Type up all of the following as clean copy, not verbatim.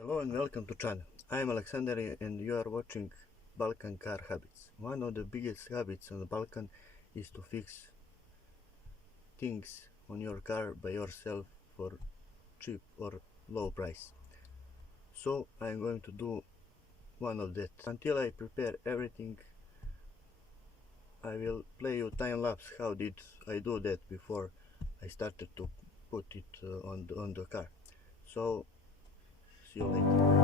Hello and welcome to channel. I am Alexander and you are watching Balkan car habits. One of the biggest habits on the Balkan is to fix things on your car by yourself for cheap or low price. So I am going to do one of that. Until I prepare everything, I will play you time lapse how did I do that before I started to put it on the car. So see you later.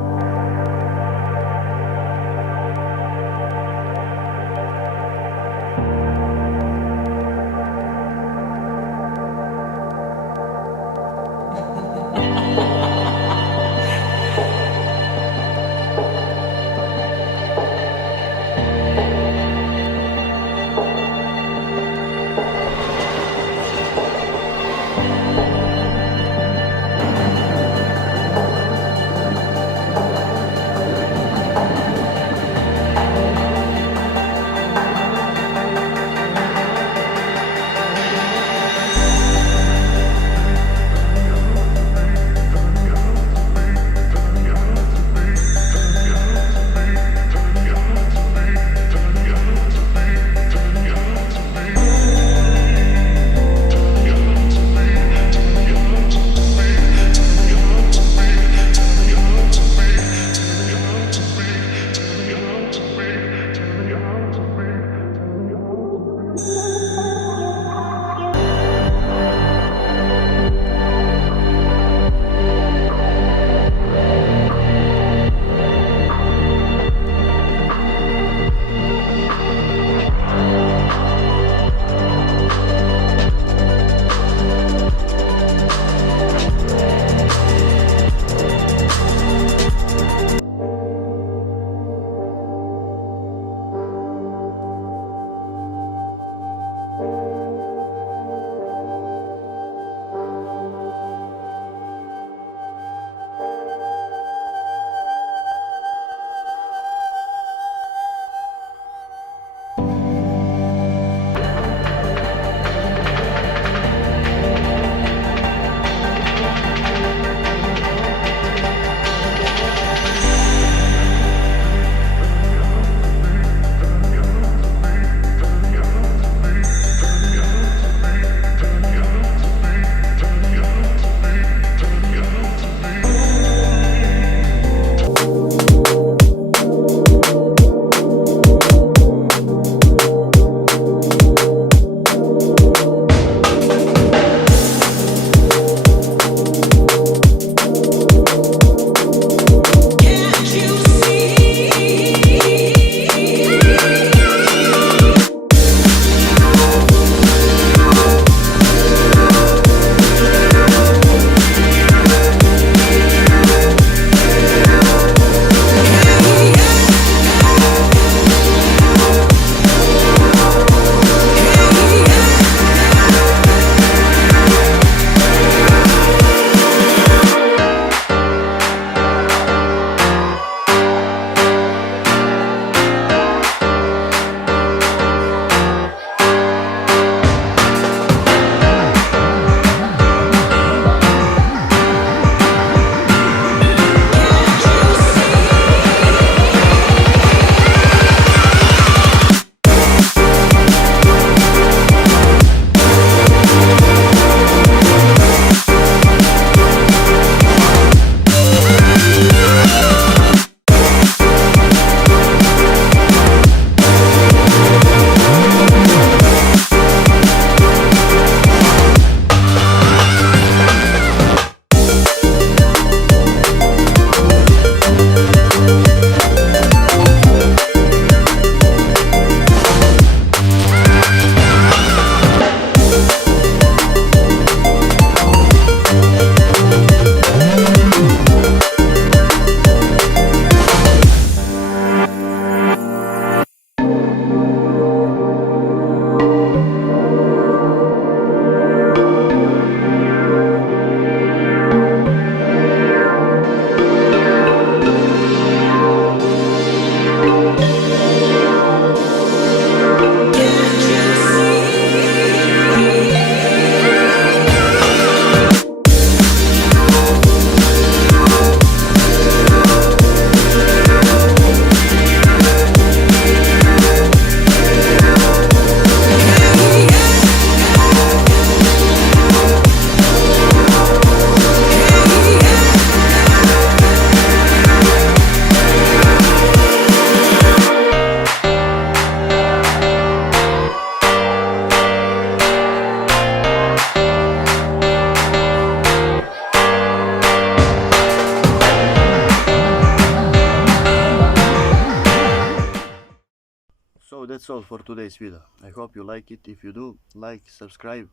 that's all for today's video. I hope you like it. If you do, like, subscribe,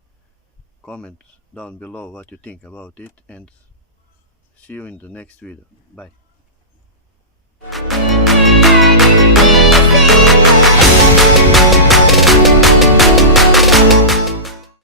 comment down below what you think about it, and see you in the next video. Bye.